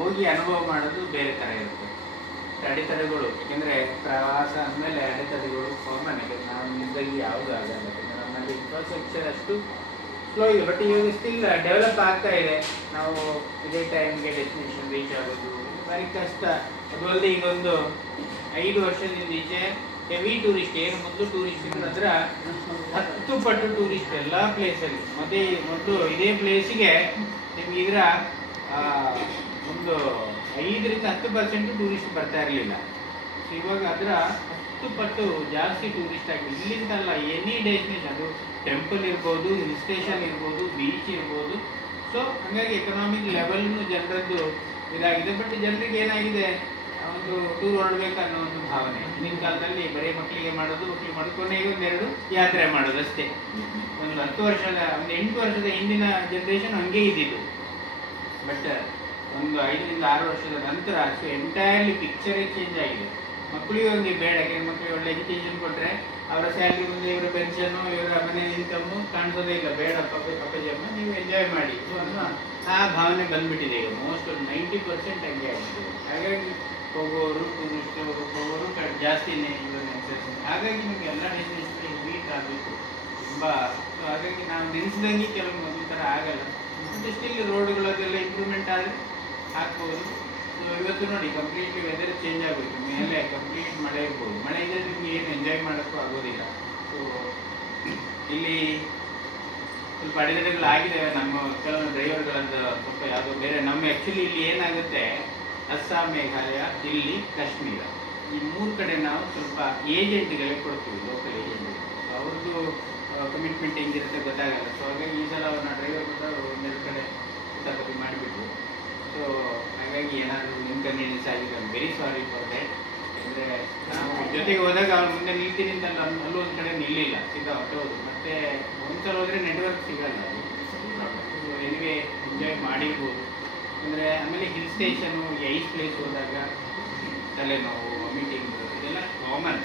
ಹೋಗಿ ಅನುಭವ ಮಾಡೋದು ಬೇರೆ ಥರ ಇರುತ್ತೆ. ಅಡೆತಡೆಗಳು, ಯಾಕೆಂದರೆ ಪ್ರವಾಸ ಅಂದಮೇಲೆ ಅಡೆತಡೆಗಳು ಕಾಮನ್. ಯಾಕೆಂದರೆ ನಾವು ನಿಂದಾಗಿ ಯಾವುದೂ ಆಗಲ್ಲ, ಯಾಕೆಂದರೆ ನಮ್ಮಲ್ಲಿ ಇನ್ಫ್ರಾಸ್ಟ್ರಕ್ಚರ್ ಅಷ್ಟು ಸ್ಲೋ ಇದೆ. ಬಟ್ ಇವಾಗ ಸ್ಟಿಲ್ ಡೆವಲಪ್ ಆಗ್ತಾ ಇದೆ. ನಾವು ಇದೇ ಟೈಮ್ಗೆ ಡೆಸ್ಟಿನೇಷನ್ ರೀಚ್ ಆಗೋದು ಭಾರಿ ಕಷ್ಟ. ಅದು ಅಲ್ಲದೆ ಈಗೊಂದು 5 ವರ್ಷದಿಂದ ಈಚೆ ಹೆವಿ ಟೂರಿಸ್ಟ್, ಏನು ಮೊದಲು ಟೂರಿಸ್ಟ್ ಇದ್ರು ಅದರ 10 ಪಟ್ಟು ಟೂರಿಸ್ಟ್ ಎಲ್ಲ ಪ್ಲೇಸಲ್ಲಿ. ಮೊದಲು ಇದೇ ಪ್ಲೇಸಿಗೆ ನಿಮ್ಗೆ ಇದರ ಒಂದು 5ರಿಂದ 10% ಟೂರಿಸ್ಟ್ ಬರ್ತಾ ಇರಲಿಲ್ಲ. ಸೊ ಇವಾಗ ಅದರ 10 ಪಟ್ಟು ಜಾಸ್ತಿ ಟೂರಿಸ್ಟ್ ಆಗಿದೆ. ಇಲ್ಲಿಂದಲ್ಲ, ಎನಿ ಡೆಸ್ಟಿನೇಷನ್, ಅದು ಟೆಂಪಲ್ ಇರ್ಬೋದು, ಹಿಲ್ ಸ್ಟೇಷನ್ ಇರ್ಬೋದು, ಬೀಚ್ ಇರ್ಬೋದು. ಸೊ ಹಾಗಾಗಿ ಎಕನಾಮಿಕ್ ಲೆವೆಲ್ನು ಜನರದ್ದು ಇದಾಗಿದೆ. ಬಟ್ ಜನರಿಗೆ ಏನಾಗಿದೆ, ಒಂದು ಟೂರ್ ಹೊರಡ್ಬೇಕನ್ನೋ ಒಂದು ಭಾವನೆ. ಹಿಂದಿನ ಕಾಲದಲ್ಲಿ ಬರೀ ಮಕ್ಕಳಿಗೆ ಮಾಡೋದು ಕೊನೆಗೆ 1-2 ಯಾತ್ರೆ ಮಾಡೋದು ಅಷ್ಟೇ. ಒಂದು 8 ವರ್ಷದ ಹಿಂದಿನ ಜನ್ರೇಷನ್ ಹಂಗೆ ಇದ್ದಿದ್ದು. ಬಟ್ ಒಂದು 5ರಿಂದ 6 ವರ್ಷದ ನಂತರ ಸೊ ಎಂಟೈರ್ಲಿ ಪಿಕ್ಚರೇ ಚೇಂಜ್ ಆಗಿದೆ. ಮಕ್ಕಳಿಗೆ ಒಂದು ಬೇಡ, ಯಾಕೆಂದರೆ ಮಕ್ಕಳಿಗೆ ಒಳ್ಳೆ ಎಜುಕೇಷನ್ ಕೊಟ್ಟರೆ ಅವರ ಸ್ಯಾಲ್ರಿ ಮುಂದೆ ಇವರ ಪೆನ್ಷನ್ನು, ಇವರ ಮನೆ ಇನ್ಕಮ್ಮು ಕಾಣಿಸೋದೇ ಇಲ್ಲ. ಬೇಡ ಅಪ್ಪಾಜಿಯಮ್ಮ, ನೀವು ಎಂಜಾಯ್ ಮಾಡಿ. ಸೊ ಅನ್ನೋ ಆ ಭಾವನೆ ಬಂದ್ಬಿಟ್ಟಿದೆ ಈಗ. ಮೋಸ್ಟ್ 90% ಹಂಗೆ ಆಗಿದೆ. ಹಾಗಾಗಿ ಹೋಗೋರು ಹೋಗೋರು ಜಾಸ್ತಿನೇ ಇವರ ನೆನ್ಸಸ್. ಹಾಗಾಗಿ ನಿಮಗೆ ಎಲ್ಲ ಡೆಸ್ಟಿನೇಷನ್ ವೀಕ್ ಆಗಬೇಕು ತುಂಬ. ಸೊ ಹಾಗಾಗಿ ನಾವು ನೆನೆಸಿದಂಗೆ ಕೆಲವು ಮೊದಲ ಥರ ಆಗಲ್ಲ. ಮತ್ತು ಸ್ಟಿಲ್ ರೋಡ್ಗಳದೆಲ್ಲ ಇಂಪ್ರೂವ್ಮೆಂಟ್ ಆದರೆ ಆಗ್ಬೋದು. ಸೊ ಇವತ್ತು ನೋಡಿ ಕಂಪ್ಲೀಟ್ಲಿ ವೆದರ್ ಚೇಂಜ್ ಆಗೋಯ್ತು. ಮೇಲೆ ಕಂಪ್ಲೀಟ್ ಮಳೆ ಇರ್ಬೋದು. ಮಳೆ ಇದ್ದರೆ ನಿಮಗೆ ಏನು ಎಂಜಾಯ್ ಮಾಡೋಕ್ಕೂ ಆಗೋದಿಲ್ಲ. ಸೊ ಇಲ್ಲಿ ಸ್ವಲ್ಪ ಅಡೆತಡೆಗಳಾಗಿದೆ. ನಮ್ಮ ಕೆಲವು ಡ್ರೈವರ್ಗಳದ್ದು ಸ್ವಲ್ಪ ಯಾವುದೋ ಬೇರೆ. ನಮ್ಮ ಆ್ಯಕ್ಚುಲಿ ಇಲ್ಲಿ ಏನಾಗುತ್ತೆ, ಅಸ್ಸಾಂ, ಮೇಘಾಲಯ, ದಿಲ್ಲಿ, ಕಾಶ್ಮೀರ, ಈ 3 ಕಡೆ ನಾವು ಸ್ವಲ್ಪ ಏಜೆಂಟ್ಗಳಿಗೆ ಕೊಡ್ತೀವಿ, ಲೋಕಲ್ ಏಜೆಂಟ್ಗೆ. ಸೊ ಅವ್ರದ್ದು ಕಮಿಟ್ಮೆಂಟ್ ಹೆಂಗಿರುತ್ತೆ ಗೊತ್ತಾಗಲ್ಲ. ಸೊ ಹಾಗಾಗಿ ಈ ಸಲ ಅವ್ರನ್ನ ಡ್ರೈವರ್ ಕೂಡ 1-2 ಕಡೆ ತಪ್ಪಿ ಮಾಡಿಬಿಟ್ರು. ಸೊ ಹಾಗಾಗಿ ಏನಾದರೂ ಇನ್ಕನ್ವೀನಿಯನ್ಸ್ ಆಗಿದೆ. I am very sorry for that. ಯಾಕೆಂದರೆ ನಾವು ಜೊತೆಗೆ ಹೋದಾಗ ಅವ್ರ ಮುಂದೆ ನಿಲ್ತೀನಿ ಅಂತ ಅಲ್ಲೂ ಒಂದು ಕಡೆ ನಿಲ್ಲಿಲ್ಲ, ಸೀದಾ ಹೊಟ್ಟೋದು. ಮತ್ತು ಒಂದ್ಸಲ ಹೋದರೆ ನೆಟ್ವರ್ಕ್ ಸಿಗಲ್ಲ. ಸೊ ಎನಿವೆ ಎಂಜಾಯ್ ಮಾಡಿರ್ಬೋದು. ಅಂದರೆ ಆಮೇಲೆ ಹಿಲ್ ಸ್ಟೇಷನು, ಐಸ್ ಪ್ಲೇಸ್ ಹೋದಾಗ ತಲೆನೋವು, ವಾಮಿಟಿಂಗ್ ಇದೆಲ್ಲ ಕಾಮನ್.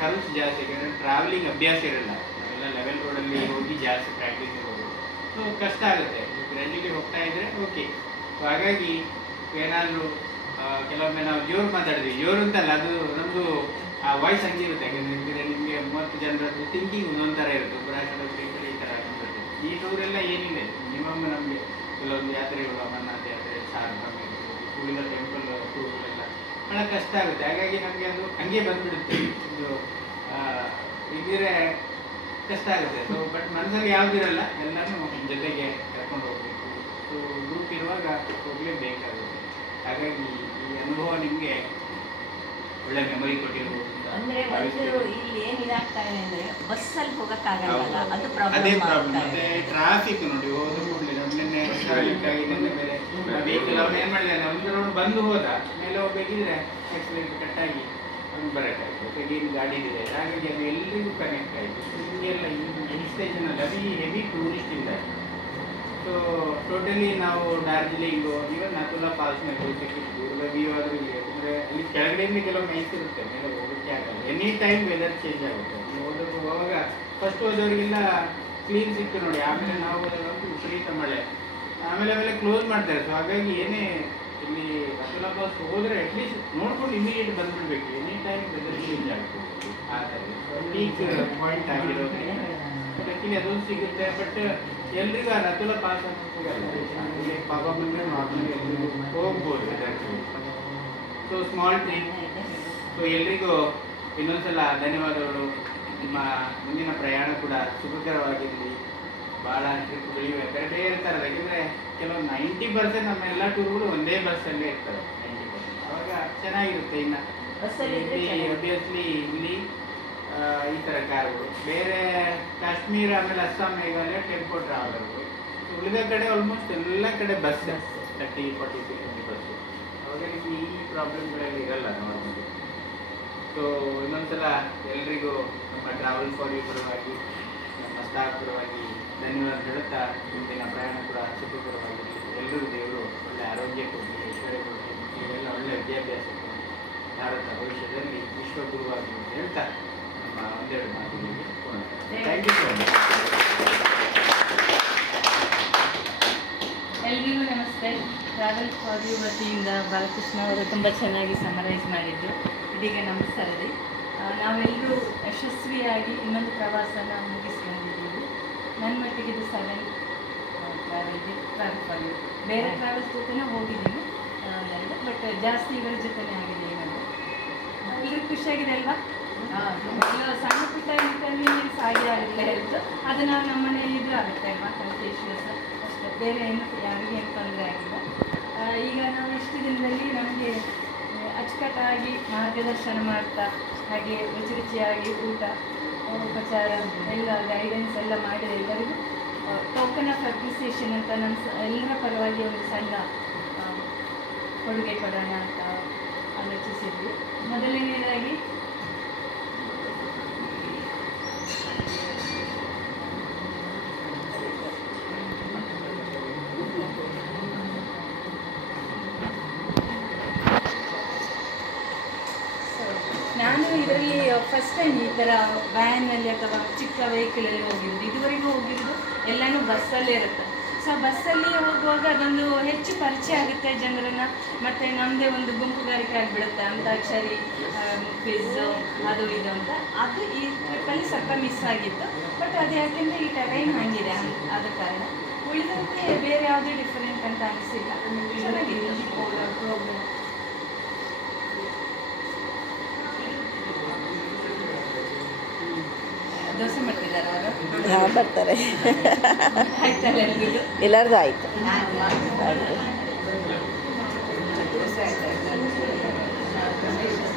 ಕರ್ವ್ಸ್ ಜಾಸ್ತಿ, ಯಾಕೆಂದರೆ ಟ್ರಾವೆಲಿಂಗ್ ಅಭ್ಯಾಸ ಇರಲ್ಲ. ನಾವೆಲ್ಲ ಲೆವೆಲ್ ರೋಡಲ್ಲಿ ಹೋಗಿ ಜಾಸ್ತಿ ಪ್ರಾಕ್ಟೀಸ್ ಇರೋದು. ಸೊ ಕಷ್ಟ ಆಗುತ್ತೆ. ಗ್ರ್ಯಾಜುಲಿ ಹೋಗ್ತಾ ಇದ್ದರೆ ಓಕೆ. ಸೊ ಹಾಗಾಗಿ ಏನಾದರೂ ಕೆಲವೊಮ್ಮೆ ನಾವು ಜೋರು ಮಾತಾಡಿದ್ವಿ, ಜೋರು ಅಂತಲ್ಲ, ಅದು ನಮ್ಮದು ಆ ವಾಯ್ಸ್ ಹಂಗಿರುತ್ತೆ. ಯಾಕೆಂದರೆ ನಿಮಗೆ 30 ಜನರದ್ದು ಥಿಂಕಿಂಗ್ ಒಂದೊಂದು ಥರ ಇರುತ್ತೆ. ಒಬ್ಬರ ಈ ಕಡೆ ಈ ಥರ ಆಗಿರುತ್ತೆ. ಈ ಟೂರೆಲ್ಲ ಏನಿಲ್ಲ, ಮಿನಿಮಮ್ ನಮಗೆ ಕೆಲವೊಂದು ಯಾತ್ರೆಗಳು, ಅಮರನಾಥ ಯಾತ್ರೆ, ಚಾರ್ಧಾಮ್, ಕೂಡಿದ ಟೆಂಪಲ್ ಟೂರ್ಗಳೆಲ್ಲ ಭಾಳ ಕಷ್ಟ ಆಗುತ್ತೆ. ಹಾಗಾಗಿ ನಮಗೆ ಅದು ಹಂಗೆ ಬಂದುಬಿಡುತ್ತೆ. ಇದು ಇದ್ದರೆ ಕಷ್ಟ ಆಗುತ್ತೆ. ಸೊ ಬಟ್ ಮನಸ್ಸಲ್ಲಿ ಯಾವುದಿರಲ್ಲ, ಎಲ್ಲನೂ ಜೊತೆಗೆ ಕರ್ಕೊಂಡು ಹೋಗಬೇಕು. ಸೊ ಗ್ರೂಪ್ ಇರುವಾಗ ಹೋಗಲೇಬೇಕಾಗುತ್ತೆ. ಹಾಗಾಗಿ ಈ ಅನುಭವ ನಿಮಗೆ ಒಳ್ಳೆ ಮೆಮೊರಿ ಕೊಟ್ಟಿರ್ಬೋದು. ಅಂದ್ರೆ ಇಲ್ಲಿ ಏನಿದಾಗ್ತಾ ಇದೆ ಅಂದ್ರೆ ಬಸ್ಸಲ್ಲಿ ಹೋಗಕ್ಕಾಗಲ್ಲ, ಅದು ಅದೇ ಪ್ರಾಬ್ಲಮ್. ಮತ್ತೆ ಟ್ರಾಫಿಕ್ ನೋಡಿ, ಹೋದ ಕೂಡಲೇ ನಿನ್ನೆ ಬೇರೆ ವೆಹಿಕಲ್ ಅವ್ನು ಏನು ಮಾಡಿದ್ದಾನೆ, ಒಂದು ರೌಂಡ್ ಬಂದು ಹೋದ, ಮೇಲೆ ಹೋಗ್ಬೇಕಿದ್ರೆ ಆಕ್ಸಿಡೆಂಟ್ ಕಟ್ಟಾಗಿ ಅವ್ನು ಬರೋಕ್ಕಾಯ್ತು. ತೆಗೀನು ಗಾಡಿ ಇದೆ. ಹಾಗಾಗಿ ಅದು ಎಲ್ರಿಗೂ ಕನೆಕ್ಟ್ ಆಯಿತು. ಹಿಂಗೆಲ್ಲ ಈ ಹಿಲ್ ಸ್ಟೇಷನಲ್ಲಿ ಹೆವಿ ಟೂರಿಸ್ಟ್ ಇಲ್ಲ. ಸೊ ಟೋಟಲಿ ನಾವು ಡಾರ್ಜಿಲಿಂಗು, ಈವನ್ ನಥುಲಾ ಫಾಲ್ಸ್ನಲ್ಲಿ ಹೋಗ್ಬೇಕಿತ್ತು, ವ್ಯೂ ಆದರೂ ಇಲ್ಲಿ. ಯಾಕಂದರೆ ಅಲ್ಲಿ ಕೆಳಗಡೆಯಿಂದ ಕೆಲವು ನೈಸ್ ಇರುತ್ತೆ, ಮೇಲೆ ಹೋಗೋಕ್ಕೆ ಆಗಲ್ಲ. ಎನಿ ಟೈಮ್ ವೆದರ್ ಚೇಂಜ್ ಆಗುತ್ತೆ. ಹೋದಾಗ ಫಸ್ಟ್ ಹೋದವರಿಗೆಲ್ಲ ಕ್ಲೀನ್ ಸಿಕ್ತು ನೋಡಿ. ಆಮೇಲೆ ನಾವು ಹೋದಾಗ ವಿಪರೀತ ಮಳೆ, ಆಮೇಲೆ ಕ್ಲೋಸ್ ಮಾಡ್ತಾರೆ. ಸೊ ಹಾಗಾಗಿ ಏನೇ ಇಲ್ಲಿ ನಥುಲಾ ಫಾಲ್ಸ್ ಹೋದರೆ ಅಟ್ಲೀಸ್ಟ್ ನೋಡ್ಕೊಂಡು ಇಮಿಡಿಯೇಟ್ ಬಂದುಬಿಡ್ಬೇಕು. ಎನಿ ಟೈಮ್ ವೆದರ್ ಚೇಂಜ್ ಆಗುತ್ತೆ. ಆ ಥರ ಪೀಕ್ ಪಾಯಿಂಟ್ ಆಗಿರೋದ್ರಿಂದ ಆ್ಯಕ್ಚುಲಿ ಅದೊಂದು ಸಿಗುತ್ತೆ. ಬಟ್ ಎಲ್ರಿಗೂ ಆ ನಥುಲಾ ಪಾಸ್ ಅಂತ ಹೋಗಲ್ಲ. ಇಲ್ಲಿ ಪಾಪ ಬಂದರೆ ನಾರ್ಮಲಿ ಎಲ್ರಿಗೂ ಹೋಗ್ಬೋದು. So small trip. ಸೊ ಎಲ್ರಿಗೂ ಇನ್ನೊಂದ್ಸಲ ಧನ್ಯವಾದಗಳು. ನಿಮ್ಮ ಮುಂದಿನ ಪ್ರಯಾಣ ಕೂಡ ಸುಖಕರವಾಗಿರಲಿ. ಭಾಳ ಟ್ರಿಪ್ಗಳಿವೆ ಬೇರೆ ಬೇರೆ ಥರದ. ಯಾಕೆಂದರೆ ಕೆಲವು 90% ನಮ್ಮ ಎಲ್ಲ ಟೂರ್ಗಳು ಒಂದೇ ಬಸ್ಸಲ್ಲೇ ಇರ್ತವೆ. 90% ಅವಾಗ ಚೆನ್ನಾಗಿರುತ್ತೆ. ಇನ್ನು ಅಬ್ವಿಯಸ್ಲಿ ಇಲ್ಲಿ ಈ ಥರ ಕಾರುಗಳು ಬೇರೆ. ಕಾಶ್ಮೀರ ಆಮೇಲೆ ಅಸ್ಸಾಂ, ಮೇಘಾಲಯ ಟೆಂಪೋ ಟ್ರಾವೆಲರ್ಗಳು. ಉಳಿದ ಕಡೆ ಆಲ್ಮೋಸ್ಟ್ ಎಲ್ಲ ಕಡೆ ಬಸ್ 30-40 ಬಸ್ಸು. ಅವಾಗ ನಿಮಗೆ ಈ ಪ್ರಾಬ್ಲಮ್ಗಳೆಲ್ಲ ಇರಲ್ಲ ನಾರ್ಮಲಿ. ಸೊ ಇನ್ನೊಂದ್ಸಲ ಎಲ್ರಿಗೂ ನಮ್ಮ ಟ್ರಾವೆಲ್ ಫಾರ್ ಯು ಪರವಾಗಿ, ನಮ್ಮ ಸ್ಟಾಫ್ ಪರವಾಗಿ ಧನ್ಯವಾದ ಹೇಳುತ್ತಾ, ಮುಂದಿನ ಪ್ರಯಾಣ ಕೂಡ ಸುಖಕರವಾಗಿರಲಿ. ಎಲ್ಲರಿಗೂ ದೇವರು ಒಳ್ಳೆ ಆರೋಗ್ಯ ಕೊಡಲಿ, ಐಶ್ವರ್ಯ ಕೊಡಲಿ, ಇವೆಲ್ಲ ಒಳ್ಳೆಯ ವಿದ್ಯಾಭ್ಯಾಸ ಕೊಡಲಿ. ಭಾರತ ಭವಿಷ್ಯದಲ್ಲಿ ವಿಶ್ವಗುರುವಾಗಿ ಹೇಳ್ತಾ ನಮ್ಮ ಒಂದೆರಡು ಮಾತುಗಳಿಗೆ ಪೂರ್ಣ. Thank you so much. ಎಲ್ರಿಗೂ ನಮಸ್ಕಾರ. ನಮಸ್ತೆ. ಟ್ರಾವೆಲ್ ಫಾರ್ ಯು ವತಿಯಿಂದ ಬಾಲಕೃಷ್ಣ ಅವರು ತುಂಬ ಚೆನ್ನಾಗಿ ಸಮರೈಸ್ ಮಾಡಿದ್ದು. ಇದೀಗ ನಮ್ಮ ಸರದಿ. ನಾವೆಲ್ಲರೂ ಯಶಸ್ವಿಯಾಗಿ ಇನ್ನೊಂದು ಪ್ರವಾಸನ ಮುಗಿಸಿ ಬಂದಿದ್ದೀವಿ. ನನ್ನ ಮಟ್ಟಿಗೆ ಇದು 7 ಟ್ರಾವೆಲ್ ಫಾರ್ ಯು. ಬೇರೆ ಟ್ರಾವೆಲ್ಸ್ ಜೊತೆನೇ ಹೋಗಿದ್ದೀನಿ ಬಟ್ ಜಾಸ್ತಿ ಇವರ ಜೊತೆನೇ ಆಗಿದೆ ನಾನು. ಎಲ್ಲರೂ ಖುಷಿಯಾಗಿದೆ ಅಲ್ವಾ? ಎಲ್ಲ ಸಣ್ಣ ಪುಟ್ಟ ಇನ್ಕನ್ವೀನಿಯನ್ಸ್ ಆಗೇ ಆಗುತ್ತೆ ಹೆಲ್ತ್. ಅದನ್ನು ನಮ್ಮ ಮನೆಯಲ್ಲಿ ಇದು ಆಗುತ್ತೆ ಅಲ್ವಾ, ಹೆಲ್ತ್ ಇಶ್ಯೂಸ್ ಅಷ್ಟೇ, ಬೇರೆ ಏನು ಯಾರಿಗೂ ಏನು ತೊಂದರೆ ಆಗಿಲ್ಲ. ಈಗ ನಾವು ಇಷ್ಟು ದಿನದಲ್ಲಿ ನಮಗೆ ಅಚ್ಚುಕಟ್ಟಾಗಿ ಮಾರ್ಗದರ್ಶನ ಮಾಡ್ತಾ, ಹಾಗೆ ರುಚಿ ರುಚಿಯಾಗಿ ಊಟ ಉಪಚಾರ ಎಲ್ಲ ಗೈಡೆನ್ಸ್ ಎಲ್ಲ ಮಾಡಿದ ಎಲ್ಲರಿಗೂ ಟೋಕನ್ ಆಫ್ ಅಪ್ರಿಸಿಯೇಷನ್ ಅಂತ ನಮ್ಮ ಎಲ್ಲರ ಪರವಾಗಿ ಒಂದು ಸಣ್ಣ ಕೊಡುಗೆ ಕೊಡೋಣ ಅಂತ ಆಲೋಚಿಸಿದ್ವಿ. ಮೊದಲನೇದಾಗಿ ನಾನು ಇದರಲ್ಲಿ ಫಸ್ಟ್ ಟೈಮ್ ಈ ಥರ ವ್ಯಾನಲ್ಲಿ ಅಥವಾ ಚಿಕ್ಕ ವೆಹಿಕಲಲ್ಲಿ ಹೋಗಿರೋದು. ಇದುವರೆಗೂ ಹೋಗಿರೋದು ಎಲ್ಲನೂ ಬಸ್ಸಲ್ಲೇ ಇರುತ್ತೆ. ಸೊ ಬಸ್ಸಲ್ಲಿ ಹೋಗುವಾಗ ಅದೊಂದು ಹೆಚ್ಚು ಪರಿಚಯ ಆಗುತ್ತೆ ಜನರನ್ನು, ಮತ್ತು ನಮ್ಮದೇ ಒಂದು ಗುಂಪುಗಾರಿಕೆ ಆಗಿಬಿಡುತ್ತೆ. ಅಂತಾಕ್ಷರಿ, ಕ್ವಿಜ್, ಅದು ಇದು ಅಂತ. ಅದು ಈ ಟ್ರಿಪ್ಪಲ್ಲಿ ಸ್ವಲ್ಪ ಮಿಸ್ ಆಗಿತ್ತು. ಬಟ್ ಅದು ಯಾಕೆಂದರೆ ಈ ಟರೈನ್ ಹಾಗಿದೆ, ಆದ ಕಾರಣ. ಉಳಿದಂತೆ ಬೇರೆ ಯಾವುದೂ ಡಿಫರೆಂಟ್ ಅಂತ ಅನಿಸಿಲ್ಲ. ಚೆನ್ನಾಗಿದೆ ಪ್ರೋಗ್ರಾಮ್. ದೋಸೆ ಮಾಡ್ತಿದ್ದಾರೆ ಅವರು. ಬರ್ತಾರೆ. ಆಯ್ತಲ್ಲ ಎಲ್ರಿಗೂ? ಎಲ್ಲರದು ಆಯಿತು.